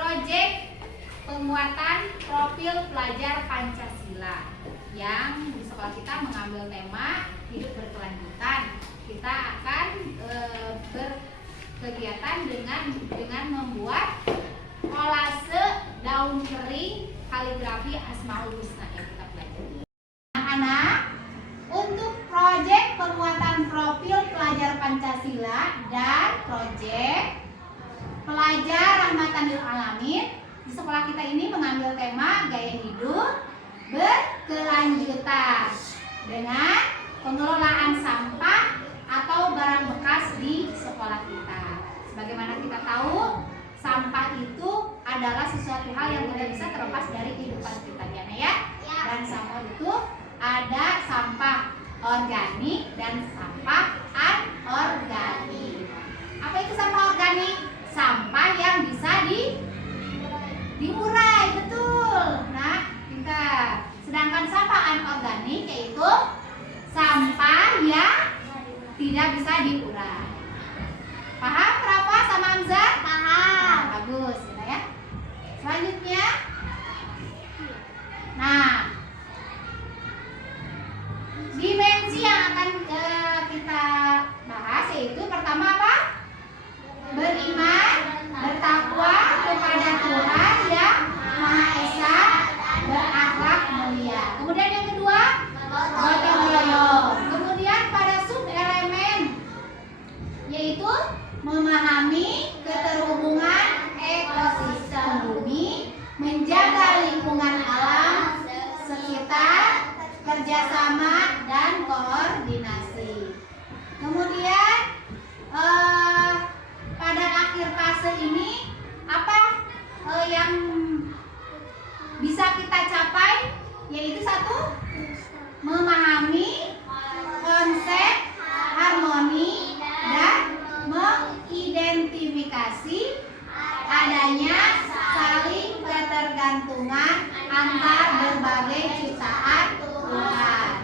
proyek penguatan profil pelajar Pancasila yang di sekolah kita mengambil tema hidup berkelanjutan. Kita akan berkegiatan dengan membuat kolase daun kering kaligrafi Asmaul Husna yang kita pelajari. Anak-anak, untuk proyek penguatan profil pelajar Pancasila dan proyek pelajar rahmatan lil alamin, di sekolah kita ini mengambil tema gaya hidup berkelanjutan dengan pengelolaan sampah atau barang bekas di sekolah kita. Sebagaimana kita tahu, sampah itu adalah sesuatu hal yang tidak bisa terlepas dari kehidupan kita, ya. Dan sampah itu ada sampah organik dan sampah anorganik. Apa itu sampah organik? Sampah yang bisa diurai, betul. Nah, pintar. Sedangkan sampah anorganik yaitu sampah yang tidak bisa diurai. Paham Rafa sama Hamzah? Paham. Bagus, ya. Selanjutnya, nah, dimensi yang akan kita bahas yaitu pertama apa? Beriman, bertakwa kepada Tuhan yang Maha Esa, berakhlak mulia. Kemudian yang kedua, gotong royong. Kemudian pada sub elemen yaitu memahami keterhubungan ekosistem bumi, menjaga lingkungan alam sekitar, kerjasama dan koordinasi. Kemudian pada akhir fase ini apa yang bisa kita capai? Yaitu satu, memahami konsep harmoni dan mengidentifikasi adanya saling ketergantungan antar berbagai ciptaan Tuhan,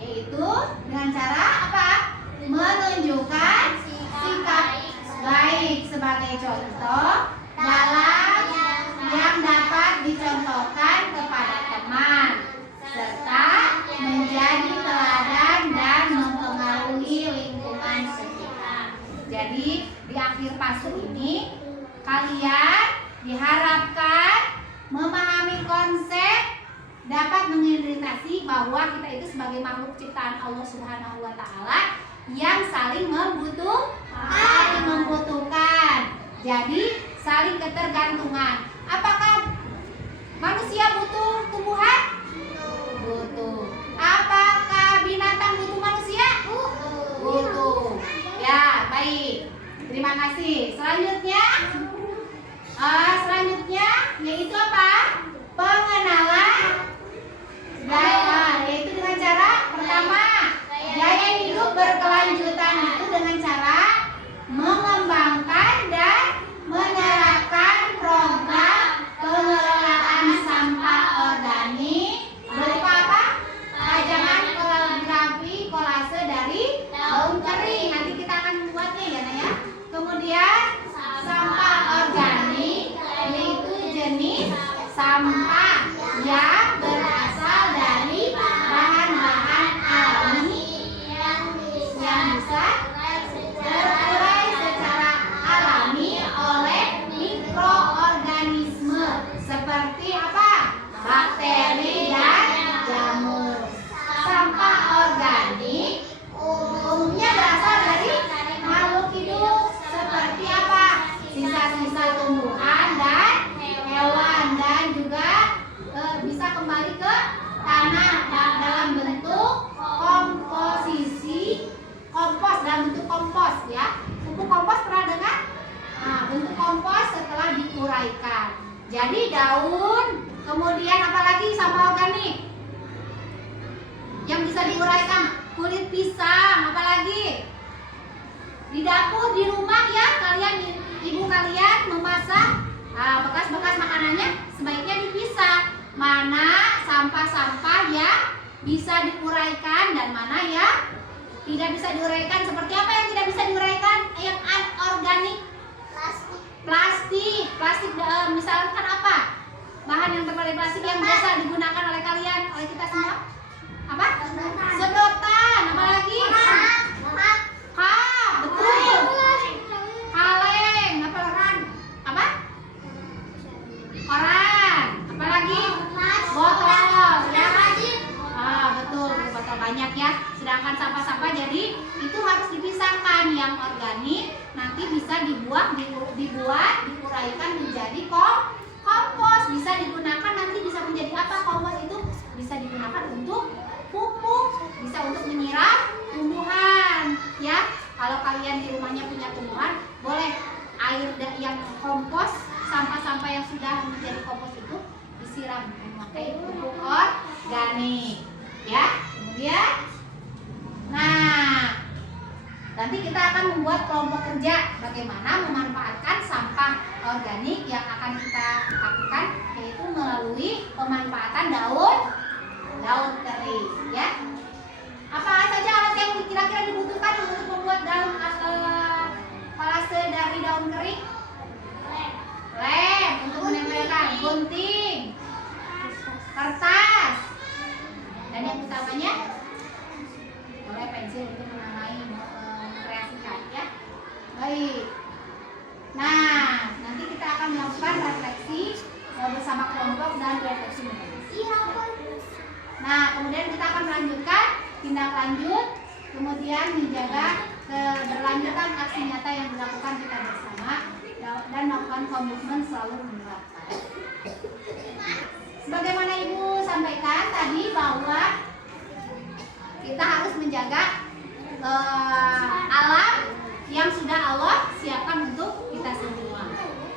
yaitu dengan cara apa? Menunjukkan sikap baik sebagai contoh dalam yang dapat dicontohkan kepada teman, serta menjadi teladan dan mempengaruhi lingkungan sekitar. Jadi di akhir fase ini kalian diharapkan memahami konsep, dapat mengidentifikasi bahwa kita itu sebagai makhluk ciptaan Allah Subhanahu wa Ta'ala yang saling membutuhkan. Jadi saling ketergantungan. Apakah manusia butuh tumbuhan? Butuh. Apakah binatang butuh manusia? Butuh. Ya, baik. Terima kasih. Selanjutnya yaitu apa? Pengenalan gaya, yaitu dengan cara pertama, gaya hidup berkelanjutan itu dengan cara mengembangkan dan menerapkan program pengelolaan sampah organik berupa apa? Pajangan kaligrafi kolase dari daun kering. Nanti kita akan membuatnya, ya, Naya. Kemudian sampah organik yaitu jenis sampah yang berasal dari bahan-bahan alami yang bisa terurai secara alami oleh mikroorganisme seperti apa? Bakteri dan jamur. Sampah organik umumnya berasal dari makhluk hidup seperti apa? Sisa-sisa tumbuhan dan hewan, dan juga bisa kembali ke tanah dalam bentuk komposisi kompos, dalam bentuk kompos, ya. Pupuk kompos pernah dengar? Nah, bentuk kompos setelah diuraikan. Jadi daun, kemudian apalagi sampah organik yang bisa diuraikan? Kulit pisang, apalagi di dapur di rumah, ya, ibu kalian memasak bekas-bekas makanannya sebaiknya dipisah. Mana sampah-sampah yang bisa diuraikan dan mana yang tidak bisa diuraikan. Seperti apa yang tidak bisa diuraikan? Yang anorganik. Plastik. Plastik bisa dibuat, diuraikan menjadi kompos. Bisa digunakan, nanti bisa menjadi apa kompos itu? Bisa digunakan untuk pupuk, bisa untuk menyiram tumbuhan. Ya, kalau kalian di rumahnya punya tumbuhan, boleh air yang kompos, sampah-sampah yang sudah menjadi kompos itu disiram memakai pupuk organik. Ya, kemudian, nah, nanti kita akan membuat kelompok kerja bagaimana memanfaatkan sampah organik yang akan kita lakukan, yaitu melalui pemanfaatan daun kering. Ya, apa saja alat yang kira-kira dibutuhkan untuk membuat kolase dari daun kering? Lem untuk menempelkan, gunting, kertas, dan yang utamanya boleh pensil untuk menamai, mengkreasikan. Ya, baik. Nah, nanti kita akan melakukan refleksi bersama kelompok dan refleksi menulis. Nah, kemudian kita akan melanjutkan tindak lanjut, kemudian menjaga keberlanjutan aksi nyata yang dilakukan kita bersama dan melakukan komitmen selalu menerapkan. Sebagaimana Ibu sampaikan tadi bahwa kita harus menjaga alam yang sudah Allah siapkan untuk kita semua.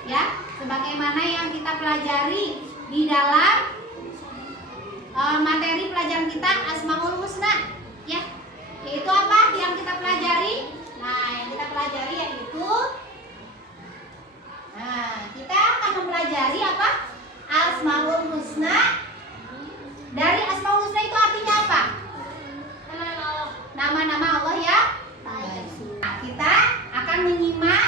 Ya, sebagaimana yang kita pelajari di dalam materi pelajaran kita Asmaul Husna. Ya, yaitu apa yang kita pelajari? Nah, yang kita pelajari yaitu kita akan mempelajari apa? Asmaul Husna. Dari Asmaul Husna itu artinya apa? Nama-nama Allah ya. Nah, kita akan menyimak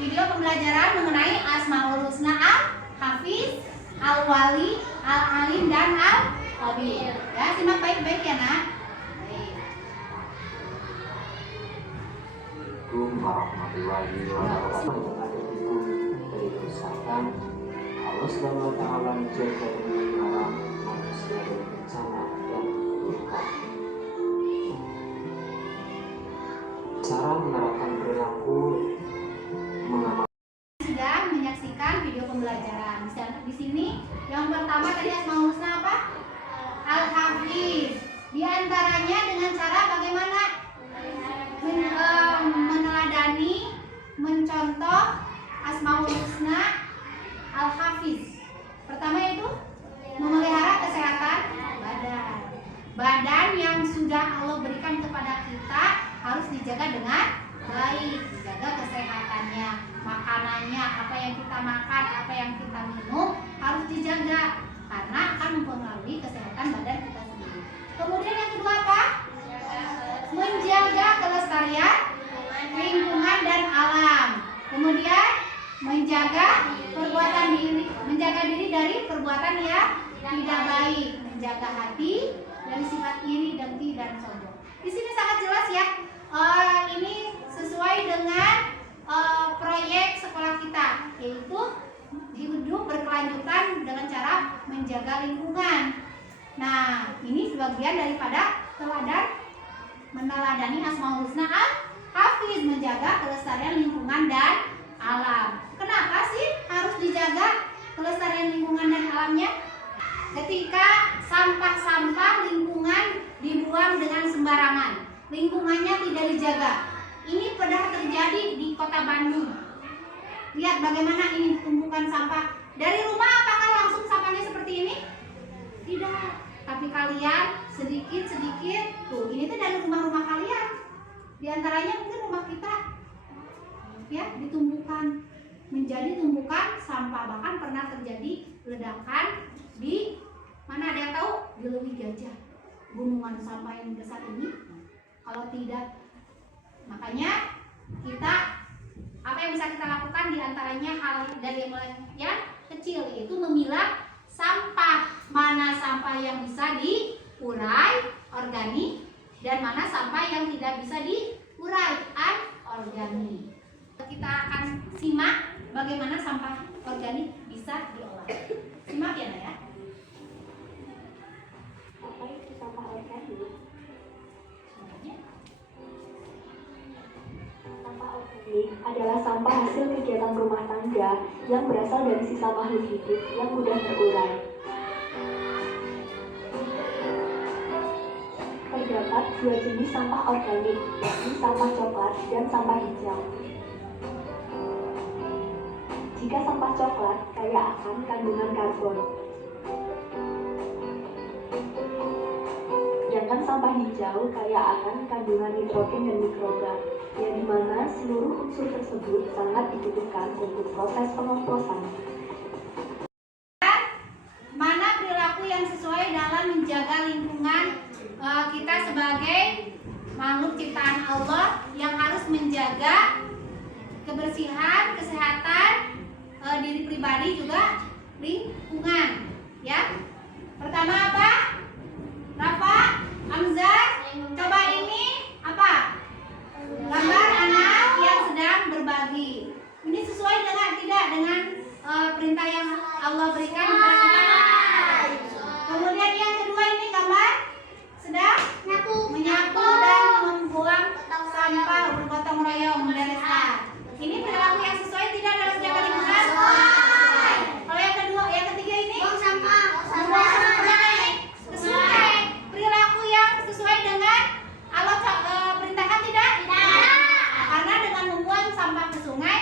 video pembelajaran mengenai Asmaul Husna Al-Hafiz, Al-Wali, Al-Alim, dan Al-Khabir. Ya, simak baik-baik ya, Nak. Assalamualaikum warahmatullahi wabarakatuh. Dari usahakan Allah Subhanahu wa Ta'ala menjaga dan memelihara manusia dari bencana dan keburukan. Cara menerapkan perilaku mengamalkan. Sedang menyaksikan video pembelajaran. Di sini yang pertama tadi Asmaul Husna apa? Al-Hafiz. Di antaranya dengan cara bagaimana? Meneladani, mencontoh Asmaul Husna Al-Hafiz. Pertama itu memelihara kesehatan badan yang sudah Allah berikan kepada kita harus dijaga dengan baik, dijaga kesehatannya, makanannya, apa yang kita makan, apa yang kita minum harus dijaga karena akan mempengaruhi kesehatan badan kita sendiri. Kemudian yang kedua apa? Menjaga kelestarian lingkungan dan alam. Kemudian menjaga diri dari perbuatan yang tidak baik, menjaga hati dari sifat iri, dengki, dan sombong. Di sini sangat jelas ya. Ini sesuai dengan proyek sekolah kita, yaitu hidup berkelanjutan dengan cara menjaga lingkungan. Nah, ini sebagian daripada teladan meneladani Asmaul Husna Al-Hafiz, menjaga kelestarian lingkungan dan alam. Kenapa sih harus dijaga kelestarian lingkungan dan alamnya? Ketika sampah-sampah lingkungan dibuang dengan sembarangan, lingkungannya tidak dijaga. Ini pernah terjadi di Kota Bandung. Lihat bagaimana ini tumpukan sampah. Dari rumah apakah langsung sampahnya seperti ini? Tidak. Tapi kalian sedikit-sedikit, tuh ini tuh dari rumah-rumah kalian. Di antaranya mungkin rumah kita, ya, ditumbuhkan menjadi tumpukan sampah. Bahkan pernah terjadi ledakan di mana, ada yang tahu? Di Leuwi Gajah, gunungan sampah yang besar ini. Kalau tidak, makanya kita, apa yang bisa kita lakukan di antaranya hal dari yang kecil, yaitu memilah sampah. Mana sampah yang bisa diurai organik dan mana sampah yang tidak bisa diurai anorganik. Kita akan simak bagaimana sampah organik bisa diolah. Simak ya, Naya. Apa itu sampah organik? Sebenarnya Sampah organik adalah sampah hasil kegiatan rumah tangga yang berasal dari sisa makhluk hidup yang mudah terurai. Terdapat dua jenis sampah organik, yakni sampah coklat dan sampah hijau. Jika sampah coklat kaya akan kandungan karbon, sedangkan sampah hijau kaya akan kandungan nitrogen dan mikroba, yang dimana seluruh unsur tersebut sangat dibutuhkan untuk proses pengomposan. Mana perilaku yang sesuai dalam menjaga lingkungan kita sebagai makhluk ciptaan Allah yang harus menjaga kebersihan, kesehatan diri pribadi juga lingkungan, ya. Pertama apa? Rafa, Hamzah, coba ini apa? Gambar anak yang sedang berbagi. Ini sesuai tidak dengan perintah yang Allah berikan kepada kita? Kemudian yang kedua ini gambar sedang menyapu dan membuang sampah, bergotong royong membereskan. Ini perilaku yang sesuai tidak dalam menjaga lingkungan? Kalau yang kedua, yang ketiga ini membuang sampah ke sungai. Perilaku yang sesuai dengan Allah perintahkan tidak? Karena dengan membuang sampah ke sungai,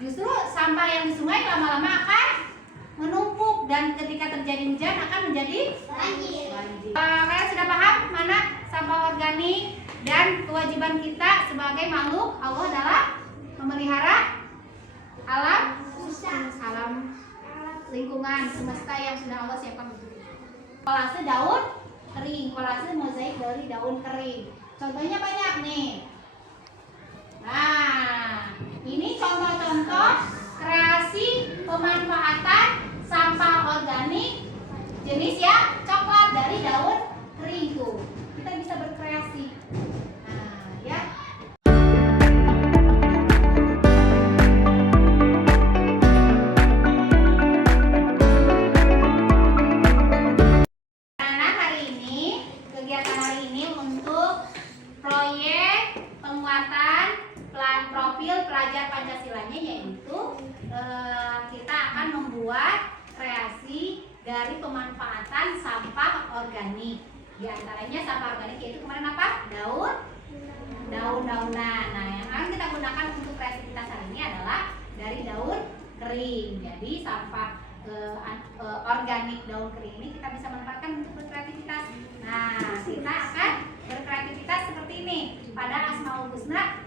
justru sampah yang di sungai lama-lama akan menumpuk dan ketika terjadi hujan akan menjadi banjir. Kalian sudah paham mana sampah organik dan kewajiban kita sebagai makhluk Allah dalam memelihara alam lingkungan semesta yang sudah Allah siapkan untuk kita. Kolase daun kering, kolase mozaik dari daun kering. Contohnya banyak nih. Nah, ini contoh-contoh kreasi pemanfaatan sampah organik jenis ya coklat dari daun kering tuh. Kita bisa berkreasi. Nah, ya. Nah, kegiatan hari ini untuk proyek penguatan profil pelajar Pancasilanya, yaitu kita akan membuat kreasi dari pemanfaatan sampah organik. Di antaranya sampah organik yaitu kemarin apa? Daun-daunan. Nah, yang akan kita gunakan untuk kreativitas hari ini adalah dari daun kering. Jadi sampah organik daun kering ini kita bisa manfaatkan untuk berkreativitas. Nah, kita akan berkreativitas seperti ini pada Asmaul Husna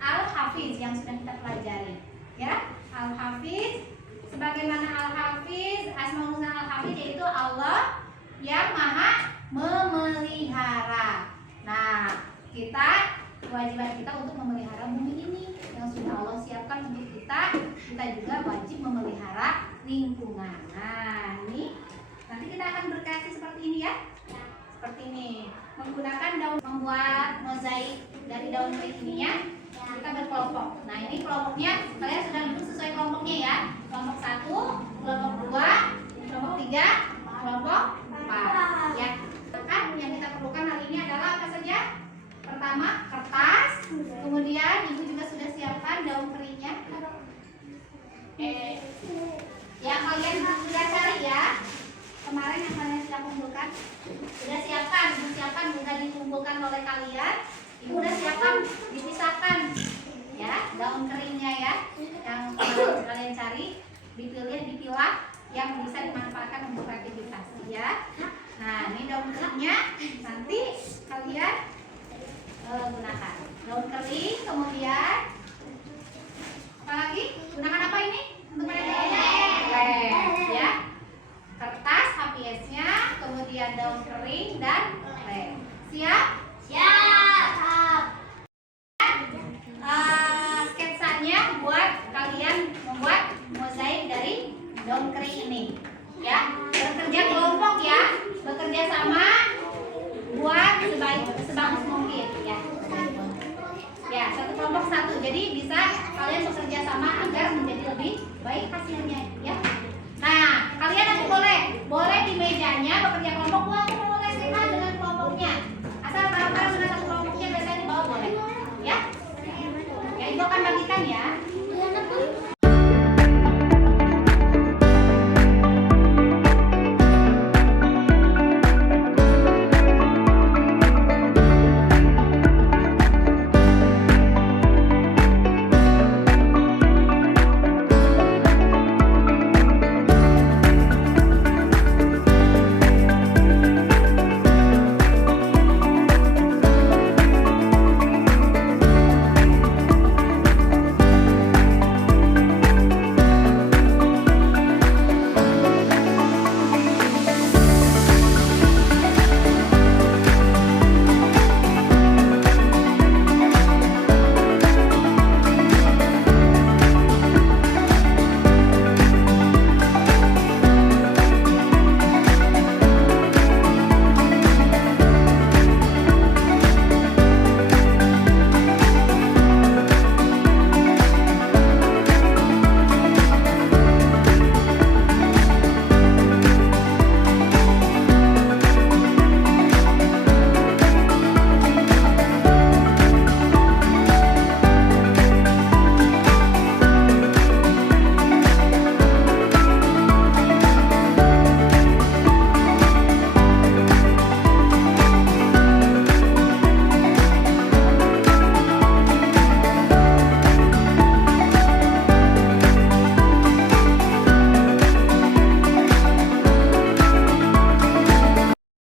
Al-Hafiz yang sudah kita pelajari, ya. Al-Hafiz, sebagaimana Al-Hafiz, Asmaul Husna Al-Hafiz yaitu Allah yang maha memelihara. Nah, kewajiban kita untuk memelihara bumi ini yang sudah Allah siapkan untuk kita. Kita juga wajib memelihara lingkungan. Nah, ini nanti kita akan berkreasi seperti ini ya. Seperti ini, menggunakan daun, membuat mozaik dari daun kering ininya. Kita berkelompok. Nah, ini kelompoknya kalian sudah duduk sesuai kelompoknya ya. Kelompok 1, kelompok 2, kelompok 3, kelompok 4 ya. Kan yang kita perlukan hari ini adalah apa saja? Pertama, kertas. Kemudian ibu juga sudah siapkan daun keringnya. Ya, kalian sudah cari ya. Kemarin yang kalian sudah kumpulkan, sudah siapkan, sudah dikumpulkan oleh kalian. Ibu udah siapkan, dipisahkan ya daun keringnya ya, yang kalian cari, dipilah yang bisa dimanfaatkan untuk kreativitas ya. Nah, ini daun keringnya nanti kalian gunakan daun kering. Kemudian apa lagi? Gunakan apa ini untuk lem ya, kertas HPS-nya, kemudian daun kering dan lem. Siap? Sketsanya buat kalian membuat mozaik dari daun kering ini ya. Bekerja kelompok ya, bekerja sama buat sebagus mungkin ya. Ya, satu kelompok satu, jadi bisa kalian bekerja sama agar menjadi lebih baik hasilnya ya. Nah, kalian nanti boleh di mejanya bekerja kelompok, boleh dengan kelompoknya, asal bareng-bareng dengan satu kelompoknya, biasanya di bawah boleh ya. lanjutkan ya.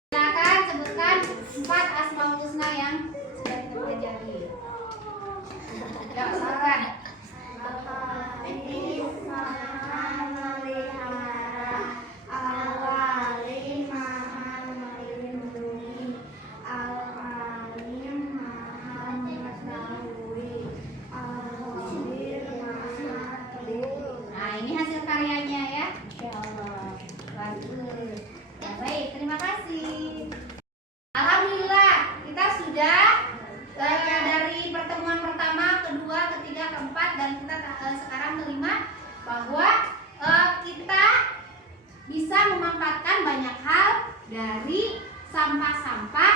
Silakan sebutkan 4 asmaul husna yang sudah kita pelajari. Ya, silakan. Nah, ini hasil karyanya ya. Insyaallah. Bagus. Ya, baik, terima kasih. Alhamdulillah, kita sudah dari pertemuan pertama, kedua, ketiga, keempat, dan kita sekarang kelima, bahwa kita bisa memanfaatkan banyak hal dari sampah-sampah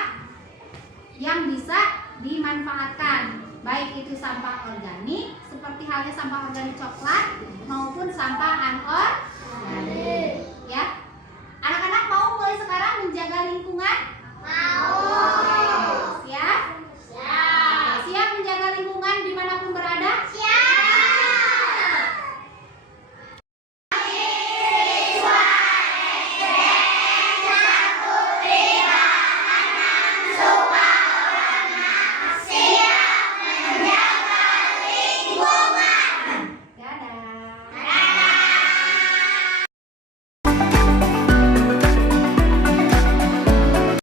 yang bisa dimanfaatkan, baik itu sampah organik seperti halnya sampah organik coklat maupun sampah anorganik. Ya, anak-anak mau mulai sekarang menjaga lingkungan?